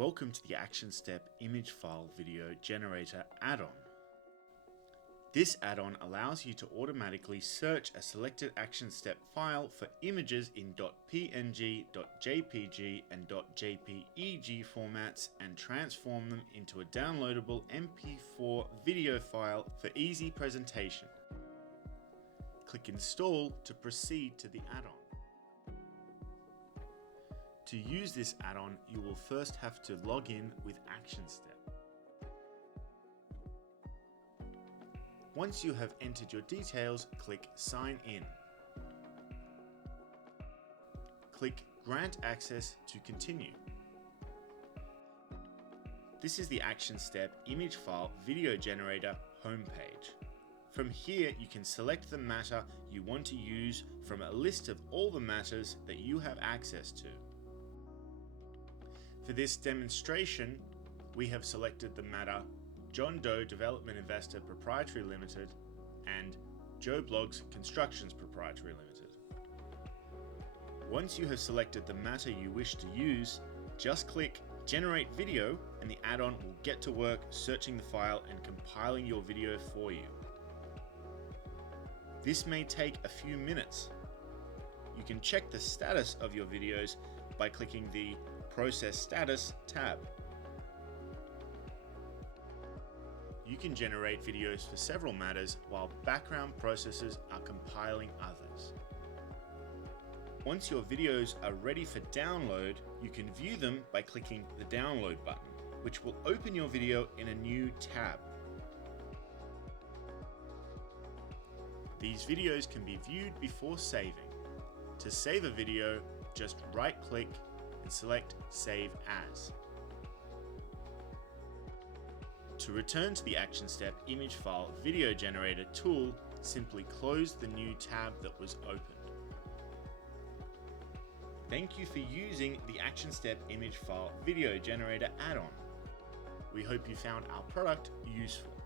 Welcome to the Actionstep Image File Video Generator add-on. This add-on allows you to automatically search a selected Actionstep file for images in .png, .jpg, and .jpeg formats and transform them into a downloadable MP4 video file for easy presentation. Click Install to proceed to the add-on. To use this add-on, you will first have to log in with Actionstep. Once you have entered your details, click Sign In. Click Grant Access to continue. This is the Actionstep Image File Video Generator homepage. From here, you can select the matter you want to use from a list of all the matters that you have access to. For this demonstration, we have selected the matter John Doe Development Investor Proprietary Limited and Joe Bloggs Constructions Proprietary Limited. Once you have selected the matter you wish to use, just click Generate Video and the add-on will get to work searching the file and compiling your video for you. This may take a few minutes. You can check the status of your videos by clicking the Process Status tab. You can generate videos for several matters while background processes are compiling others. Once your videos are ready for download, you can view them by clicking the Download button, which will open your video in a new tab. These videos can be viewed before saving. To save a video, just right-click and select Save As. To return to the Actionstep Image File Video Generator tool, simply close the new tab that was opened. Thank you for using the Actionstep Image File Video Generator add-on. We hope you found our product useful.